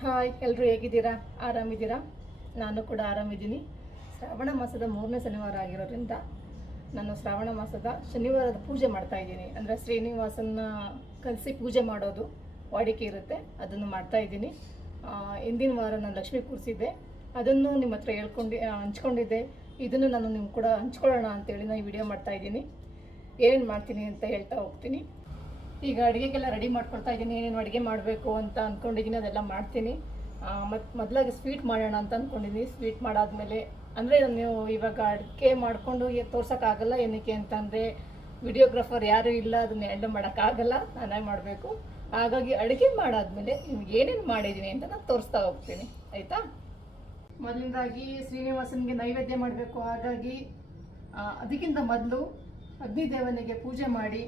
Hi, ಎಲ್ಲರೂ ಹೇಗಿದ್ದೀರಾ? ಆರಾಮಿದ್ದೀರಾ? ನಾನು ಕೂಡ ಆರಾಮಿದ್ದೀನಿ. ಶ್ರಾವಣ ಮಾಸದ 3ನೇ ಶನಿವಾರ ಆಗಿರೋದ್ರಿಂದ ನಾನು ಶ್ರಾವಣ ಮಾಸದ ಶನಿವಾರದ ಪೂಜೆ ಮಾಡ್ತಾ ಇದ್ದೀನಿ. ಅಂದರೆ ಶ್ರೀನಿವಾಸನ ಕಲಿಸಿ ಪೂಜೆ ಮಾಡೋದು ವಾಡಿಕೆ ಇರುತ್ತೆ, ಅದನ್ನು ಮಾಡ್ತಾ ಇದ್ದೀನಿ. ಹಿಂದಿನ ವಾರ ನಾನು ಲಕ್ಷ್ಮಿ ಕೂರಿಸಿದ್ದೆ, ಅದನ್ನು ನಿಮ್ಮ ಹತ್ರ ಹಂಚ್ಕೊಂಡಿದ್ದೆ. ಇದನ್ನು ನಾನು ನಿಮ್ಮ ಕೂಡ ಹಂಚ್ಕೊಳ್ಳೋಣ ಅಂತೇಳಿ ನಾನು ಈ ವಿಡಿಯೋ ಮಾಡ್ತಾ ಇದ್ದೀನಿ. ಏನೇನು ಮಾಡ್ತೀನಿ ಅಂತ ಹೇಳ್ತಾ ಹೋಗ್ತೀನಿ. ಈಗ ಅಡುಗೆಗೆಲ್ಲ ರೆಡಿ ಮಾಡ್ಕೊಳ್ತಾ ಇದ್ದೀನಿ. ಏನೇನು ಅಡುಗೆ ಮಾಡಬೇಕು ಅಂತ ಅಂದ್ಕೊಂಡಿದ್ದೀನಿ, ಅದೆಲ್ಲ ಮಾಡ್ತೀನಿ. ಮತ್ತು ಮೊದಲಾಗಿ ಸ್ವೀಟ್ ಮಾಡೋಣ ಅಂತ ಅಂದ್ಕೊಂಡಿದ್ದೀನಿ. ಸ್ವೀಟ್ ಮಾಡಾದಮೇಲೆ ಅಂದರೆ ನೀವು ಇವಾಗ ಅಡುಗೆ ಮಾಡಿಕೊಂಡು ತೋರ್ಸೋಕ್ಕಾಗಲ್ಲ. ಏನಕ್ಕೆ ಅಂತಂದರೆ ವಿಡಿಯೋಗ್ರಾಫರ್ ಯಾರೂ ಇಲ್ಲ, ಅದನ್ನು ಹ್ಯಾಂಡಲ್ ಮಾಡೋಕ್ಕಾಗಲ್ಲ, ನಾನೇ ಮಾಡಬೇಕು. ಹಾಗಾಗಿ ಅಡುಗೆ ಮಾಡಾದಮೇಲೆ ನಿಮ್ಗೆ ಏನೇನು ಮಾಡಿದ್ದೀನಿ ಅಂತ ನಾನು ತೋರಿಸ್ತಾ ಹೋಗ್ತೀನಿ, ಆಯಿತಾ? ಮೊದಲನೇದಾಗಿ ಶ್ರೀನಿವಾಸನಿಗೆ ನೈವೇದ್ಯ ಮಾಡಬೇಕು. ಹಾಗಾಗಿ ಅದಕ್ಕಿಂತ ಮೊದಲು ಅಗ್ನಿದೇವನಿಗೆ ಪೂಜೆ ಮಾಡಿ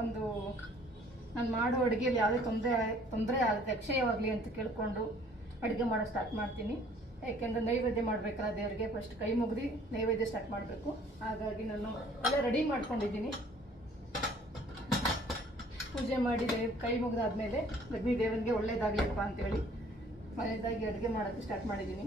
ಒಂದು ನಾನು ಮಾಡೋ ಅಡುಗೆಯಲ್ಲಿ ಯಾವುದೇ ತೊಂದರೆ ಆಗುತ್ತೆ ಅಕ್ಷಯವಾಗಲಿ ಅಂತ ಕೇಳಿಕೊಂಡು ಅಡುಗೆ ಮಾಡೋ ಸ್ಟಾರ್ಟ್ ಮಾಡ್ತೀನಿ. ಯಾಕೆಂದರೆ ನೈವೇದ್ಯ ಮಾಡಬೇಕಲ್ಲ ದೇವರಿಗೆ, ಫಸ್ಟ್ ಕೈ ಮುಗಿದು ನೈವೇದ್ಯ ಸ್ಟಾರ್ಟ್ ಮಾಡಬೇಕು. ಹಾಗಾಗಿ ನಾನು ಎಲ್ಲ ರೆಡಿ ಮಾಡ್ಕೊಂಡಿದ್ದೀನಿ. ಪೂಜೆ ಮಾಡಿ ಕೈ ಮುಗಿದಾದ್ಮೇಲೆ ಅಗ್ನಿ ದೇವನಿಗೆ ಒಳ್ಳೇದಾಗಲಿಪ್ಪ ಅಂತೇಳಿ ಮನೆಯದಾಗಿ ಅಡುಗೆ ಮಾಡೋಕ್ಕೆ ಸ್ಟಾರ್ಟ್ ಮಾಡಿದ್ದೀನಿ.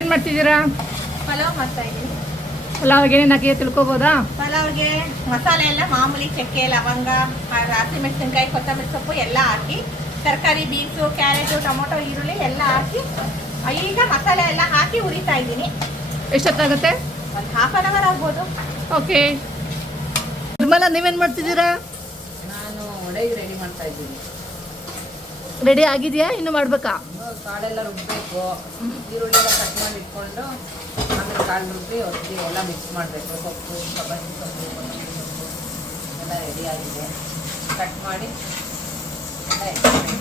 ಏನು ಮಾಡ್ತಿದ್ದೀರಾ? ಪಲಾವ್ ಮಾಡ್ತಾ ಇದ್ದೀನಿ. ಪಲಾವ್ಗೆ ಏನೇನು ಹಾಕಿ ತಿಳ್ಕೊಬೋದಾ? ಪಲಾವ್ಗೆ ಮಸಾಲೆ ಎಲ್ಲ ಮಾಮೂಲಿ ಚಕ್ಕೆ, ಲವಂಗ, ಹಸಿಮೆಣಸಿನ್ಕಾಯಿ, ಕೊತ್ತಂಬರಿ ಸೊಪ್ಪು ಎಲ್ಲ ಹಾಕಿ, ತರಕಾರಿ ಬೀನ್ಸು, ಕ್ಯಾರೆಟು, ಟೊಮೊಟೊ, ಈರುಳ್ಳಿ ಎಲ್ಲ ಹಾಕಿ ಈಗ ಮಸಾಲೆ ಎಲ್ಲ ಹಾಕಿ ಹುರಿತಾ ಇದ್ದೀನಿ. ಎಷ್ಟೊತ್ತಾಗುತ್ತೆ? ಒಂದು ½ ಆಗ್ಬೋದು. ಓಕೆ. ನಿರ್ಮಲಾ, ನೀವೇನು ಮಾಡ್ತಿದ್ದೀರಾ? ನಾನು ಒಡೆಗೆ ರೆಡಿ ಮಾಡ್ತಾ ಇದ್ದೀನಿ. ರೆಡಿ ಆಗಿದೆಯಾ? ಇನ್ನೂ ಮಾಡಬೇಕಾ? ಕಾಳೆಲ್ಲ ರುಬ್ಬಬೇಕು, ಈರುಳ್ಳಿ ಎಲ್ಲ ಕಟ್ ಮಾಡಿ ಇಟ್ಕೊಂಡು ಆಮೇಲೆ ಕಾಳು ರುಬ್ಬಿ ಒತ್ತಿ ಎಲ್ಲ ಮಿಕ್ಸ್ ಮಾಡಬೇಕು. ಸೊಪ್ಪು, ಸಬ್ಬಾಸಿ ಸೊಪ್ಪು, ಕೊತ್ತಂಬರಿ ಸೊಪ್ಪು ಎಲ್ಲ ರೆಡಿ ಆಗಿದೆ. ಕಟ್ ಮಾಡಿ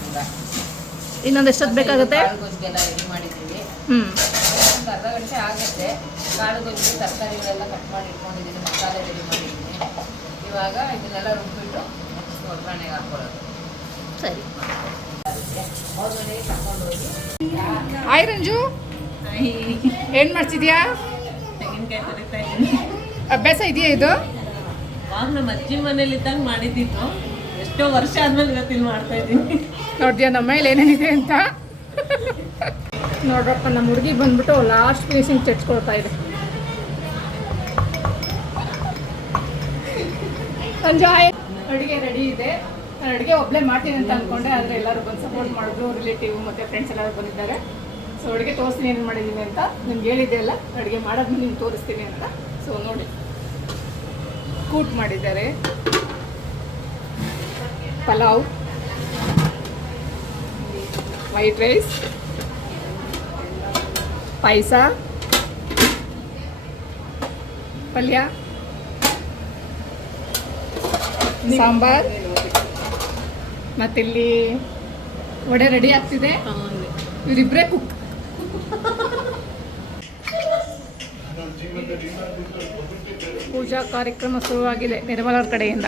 ಎಲ್ಲ ಇನ್ನೊಂದು ಎಷ್ಟೊತ್ತು ಬೇಕಾಗುತ್ತೆ? ಕಾಳು ಗೊಜ್ಜಿಗೆಲ್ಲ ರೆಡಿ ಮಾಡಿದ್ದೀವಿ. ಒಂದು ಅರ್ಧ ಗಂಟೆ ಆಗುತ್ತೆ. ಕಾಳು ಗೊಜ್ಜಿಗೆ ತರಕಾರಿಗಳೆಲ್ಲ ಕಟ್ ಮಾಡಿ ಇಟ್ಕೊಂಡಿದ್ದೀನಿ, ಮಸಾಲೆ ರೆಡಿ ಮಾಡಿದ್ದೀನಿ. ಇವಾಗ ಇದನ್ನೆಲ್ಲ ರುಬ್ಬಿಟ್ಟು ಒಗ್ಗರಣೆಗೆ ಹಾಕ್ಕೊಳ್ಳೋದು. ಸರಿ. ಅವ್ರ ಮನೆಗೆ ಕರ್ಕೊಂಡು ಹೋಗಿ. ಹಾಯ್ ರಂಜು, ಏನು ಮಾಡ್ತಿದ್ಯಾ? ತೆಂಗಿನಕಾಯಿ ತುರಿತಾ ಇದ್ದೀನಿ. ಅಭ್ಯಾಸ ಇದೆಯಾ ಇದು? ಆವಾಗ ನಮ್ಮ ಅಜ್ಜಿ ಮನೇಲಿ ಇದ್ದಾಗ ಮಾಡಿದ್ದಿತ್ತು. ಎಷ್ಟೋ ವರ್ಷ ಆದ್ಮೇಲೆ ಇವತ್ತಿಲ್ಲಿ ಮಾಡ್ತಾ ಇದ್ದೀನಿ. ನೋಡ್ತೀಯ ನಮ್ಮ ಮೇಲೆ ಏನೇನಿದೆ ಅಂತ? ನೋಡ್ರಪ್ಪ, ನಮ್ಮ ಹುಡುಗಿ ಬಂದ್ಬಿಟ್ಟು ಲಾಸ್ಟ್ ಫಿನಿಶಿಂಗ್ ಚಚ್ಕೊಳ್ತಾ ಇದೆ. ರಂಜು, ಅಡುಗೆ ರೆಡಿ ಇದೆ. ನಾನು ಅಡುಗೆ ಒಬ್ಬಳೇ ಮಾಡ್ತೀನಿ ಅಂತ ಅಂದ್ಕೊಂಡೆ, ಆದರೆ ಎಲ್ಲರೂ ಬಂದು ಸಪೋರ್ಟ್ ಮಾಡಿದ್ರು. ರಿಲೇಟಿವ್ ಮತ್ತು ಫ್ರೆಂಡ್ಸ್ ಎಲ್ಲರೂ ಬಂದಿದ್ದಾರೆ. ಸೊ ಅಡುಗೆ ತೋರಿಸ್ತೀನಿ ಏನು ಮಾಡಿದ್ದೀನಿ ಅಂತ. ನಿಮ್ಗೆ ಹೇಳಿದ್ದೆ ಅಲ್ಲ, ಅಡುಗೆ ಮಾಡೋದ್ಮೇಲೆ ನಿಮ್ಗೆ ತೋರಿಸ್ತೀನಿ ಅಂತ. ಸೊ ನೋಡಿ, ಕೂಟ್ ಮಾಡಿದ್ದಾರೆ, ಪಲಾವ್, ವೈಟ್ ರೈಸ್, ಪಾಯಸ, ಪಲ್ಯ, ಸಾಂಬಾರ್, ಮತ್ತಿಲ್ಲಿ ವಡೆ ರೆಡಿ ಆಗ್ತಿದೆ. ಇವರಿಬ್ಬರೇ ಕುಕ್. ಪೂಜಾ ಕಾರ್ಯಕ್ರಮ ಶುರುವಾಗಿದೆ ನಿರ್ಮಲರ ಕಡೆಯಿಂದ.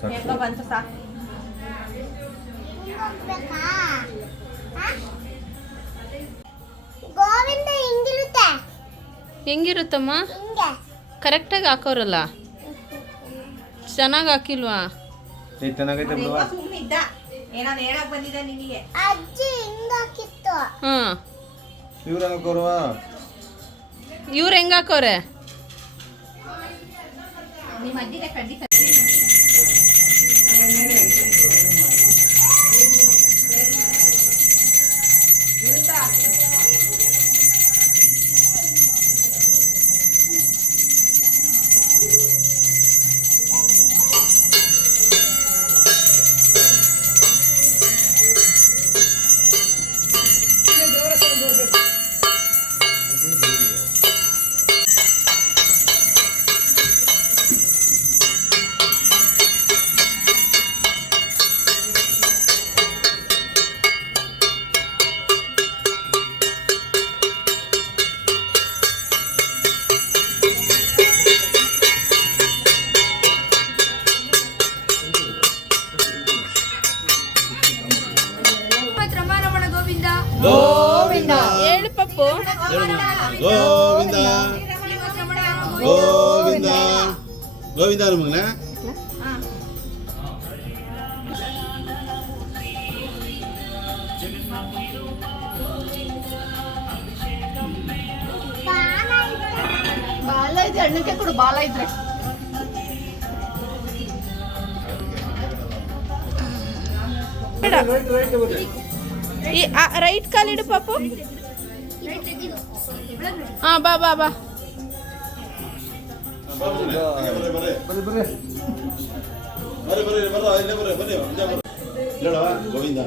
ಸಾಕು ಹೆಂಗೋ ಬಂತು ಸಾಕು. ಗೋವಿಂದ ಹಿಂಗಿರುತ್ತೆ ಹೆಂಗಿರುತ್ತಮ್ಮ? ಹಿಂಗೆ ಕರೆಕ್ಟಾಗಿ ಹಾಕೋರಲ್ಲ, ಚೆನ್ನಾಗಿ ಹಾಕಿಲ್ವಾ? ಚೆನ್ನಾಗೈತೆ ಹೆಂಗೋ ಬಿಡುವ. ಸುಮ್ಮನಿದ್ದ, ಏನೋ ಹೇಳಕ್ ಬಂದಿದೆ ನಿನಗೆ. ಅಜ್ಜಿ ಹಿಂಗಾಕಿತ್ತು ಹಾಂ, ಇವ್ರ ಹಾಕೋರ್ವ ಇವ್ರು ಹೆಂಗೆ ಹಾಕೋರೆ? ನಿಮ್ಮ ಅಜ್ಜಿಗೆ ಕಡ್ಡಿ ರಮಣ ಗೋವಿಂದ ಗೋವಿಂದ ಹೇಳು ಪಪ್ಪು. ಗೋವಿಂದ ಗೋವಿಂದ ಗೋವಿಂದ ಮಗನ ಬಾಲ ಇದೆ, ಅಣ್ಣಕ್ಕೆ ಕೊಡು ಬಾಲ ಇದ್ರೆ. ಬೇಡ, ಈ ರೈಟ್ ಕಾಲಿಡು ಪಾಪು. ಹಾಂ, ಬಾ ಬಾ ಬಾ. ಗೋವಿಂದ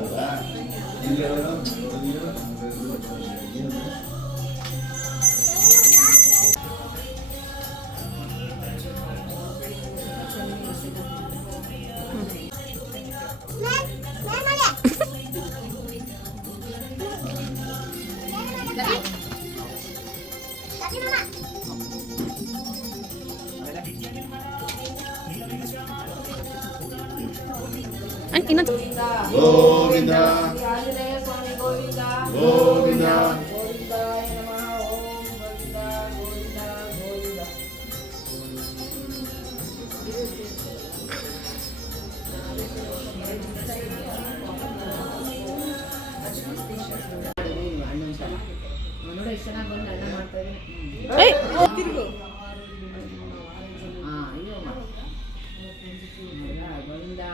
ಅಂತ ಇನ್ನೊಂದು ಗೋವಿಂದ ಗೋವಿಂದ ಏಯ್, ಗೋವಿಂದ ಗೋವಿಂದ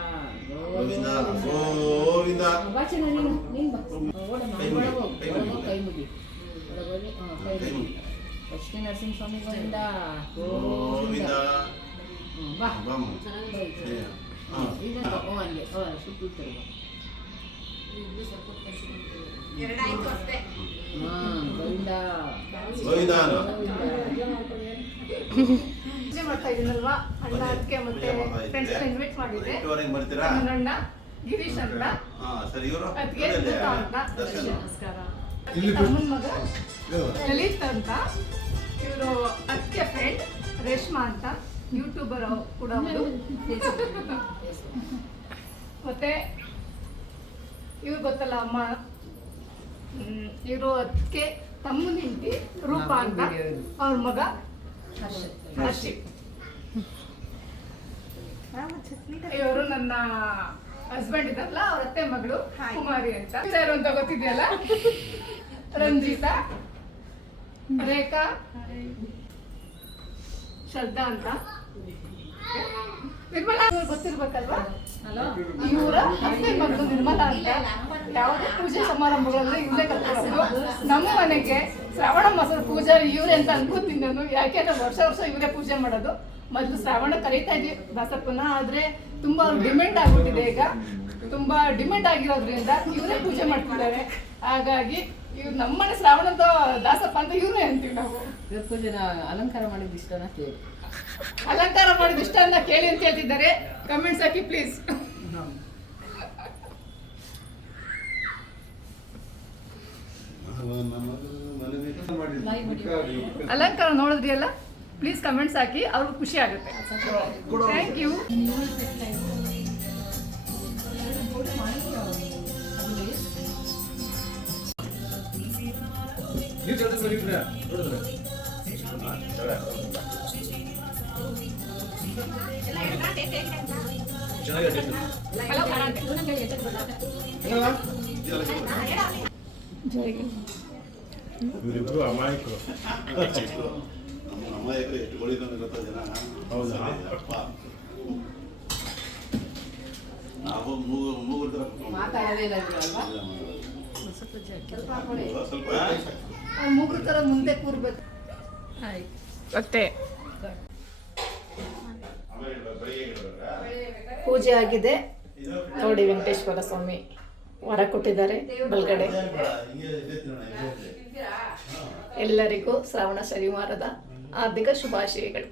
ಲಕ್ಷ್ಮೀ ನರಸಿಂಹಸ್ವಾಮಿ ಗೋವಿಂದ ಗೋವಿಂದ ಬಾ ಬಾಮ ಈಗ ಅಲ್ಲಿ ಸುತ್ತು ತಿರುಗು. ಎರಡಾಯ್ತು ಅಷ್ಟೇ. ಗೋವಿಂದ ಗೋವಿಂದ ಪೂಜೆ ಮಾಡ್ತಾ ಇದೀನಲ್ವಾ, ಅಣ್ಣ ಅದಕ್ಕೆ ಮತ್ತೆ ಫ್ರೆಂಡ್ಸ್ ಇನ್ವೈಟ್ ಮಾಡಿದ್ದೆ. ಎಂಟುವರೆಗೆ ಬರ್ತೀರಾ? ನನ್ನ ಅಣ್ಣ ಗಿರೀಶ್ ಅಂತ, ಹಾ ಸರಿ. ಇವರು ಅದಕ್ಕೆ ಗೀತಾ ಅಂತ, ದರ್ಶನ ನಮಸ್ಕಾರ. ತಮ್ಮನ ಮಗ ಲಲಿತ್ ಅಂತ, ಇವರು ಅದಕ್ಕೆ ಫ್ರೆಂಡ್ ರೇಷ್ಮಾ ಅಂತ, ಯೂಟ್ಯೂಬರ್ ಕೂಡ ಅವರು. ಮತ್ತೆ ಇವ್ರು ಗೊತ್ತಲ್ಲ ಅಮ್ಮ, ಇವರು ಅದಕ್ಕೆ ತಮ್ಮನ ಹೆಂಡತಿ ರೂಪಾ ಅಂತ, ಅವ್ರ ಮಗ ಹರ್ಷಿತ್. ಇವರು ನನ್ನ ಹಸ್ಬೆಂಡ್ ಇದ್ದಾರಲ್ಲ, ಅವ್ರ ಅತ್ತೆ ಮಗಳು ಕುಮಾರಿ ಅಂತ. ಸರ್ ಅಂತ ಗೊತ್ತಿದೆಯಲ್ಲ, ರಂಜಿತಾ, ರೇಖಾ, ಶ್ರದ್ಧಾ ಅಂತ. ನಿರ್ಮಲಾ ಇವ್ರು ಗೊತ್ತಿರ್ಬೇಕಲ್ವಾ, ಇವರ ಅತ್ತೆ ಮಗಳು ನಿರ್ಮಲಾ ಅಂತ. ಯಾವುದೇ ಪೂಜೆ ಸಮಾರಂಭಗಳಲ್ಲಿ ಇಲ್ಲೇ ಕಲ್ತ್ಕೊಳ್ಳೋದು. ನಮ್ಮ ಮನೆಗೆ ಶ್ರಾವಣ ಮಾಸದ ಪೂಜಾರಿ ಇವರೇ ಅಂತ ಅನ್ಕೋತೀನಿ ನಾನು. ಯಾಕೆಂದ್ರೆ ವರ್ಷ ವರ್ಷ ಇವರೇ ಪೂಜೆ ಮಾಡೋದು. ಮೊದಲು ಶ್ರಾವಣ ಕರೀತಾ ಇದ್ವಿ ದಾಸಪ್ಪನ, ಆದ್ರೆ ತುಂಬಾ ಡಿಮ್ಯಾಂಡ್ ಆಗ್ಬಿಟ್ಟಿದೆ. ಈಗ ತುಂಬಾ ಡಿಮ್ಯಾಂಡ್ ಆಗಿರೋದ್ರಿಂದ ಇವರೇ ಪೂಜೆ ಮಾಡ್ತಿದ್ದಾರೆ. ಹಾಗಾಗಿ ಇವ್ರು ನಮ್ಮನೆ ಶ್ರಾವಣದ ದಾಸಪ್ಪ ಅಂತ ಇವರೇ ಅಂತೀವಿ ನಾವು. ಪೂಜೆ ಅಲಂಕಾರ ಮಾಡಿದ್ದು ಇಷ್ಟನ ಕೇಳಿ, ಅಲಂಕಾರ ಮಾಡಿದ ಇಷ್ಟ ಅಂತ ಕೇಳಿ ಅಂತ ಹೇಳ್ತಿದ್ದಾರೆ. ಕಮೆಂಟ್ಸ್ ಹಾಕಿ ಪ್ಲೀಸ್. ಅಲಂಕಾರ ನೋಡಿದ್ರಿ ಅಲ್ಲ, ಪ್ಲೀಸ್ ಕಮೆಂಟ್ಸ್ ಹಾಕಿ, ಅವ್ರಿಗೂ ಖುಷಿ ಆಗುತ್ತೆ. Thank you. ಇವರಿಬ್ರು ಅಮಾಯಕರು. ನಮ್ಮ ಅಮಾಯಕ ಎಷ್ಟು ಗೋಳಿಕೊಂಡು ಗೊತ್ತಾ ಜನ? ಹೌದಾ? ಅಪ್ಪ. ನಾವು ಮೂಗು ಥರ ಮಾತಾಡೋದೇ ಇಲ್ಲ ಇವ್ರು ಅಲ್ವಾ? ಸ್ವಲ್ಪ ಮೂಗು ಥರ ಮುಂದೆ ಕೂರ್ಬೇಕು. ಮತ್ತೆ ಪೂಜೆ ಆಗಿದೆ ನೋಡಿ. ವೆಂಕಟೇಶ್ವರ ಸ್ವಾಮಿ ವರ ಕೊಟ್ಟಿದ್ದಾರೆ ಬಲ್ಗಡೆ. ಎಲ್ಲರಿಗೂ ಶ್ರಾವಣ ಶನಿವಾರದ ಹಾರ್ದಿಕ ಶುಭಾಶಯಗಳು.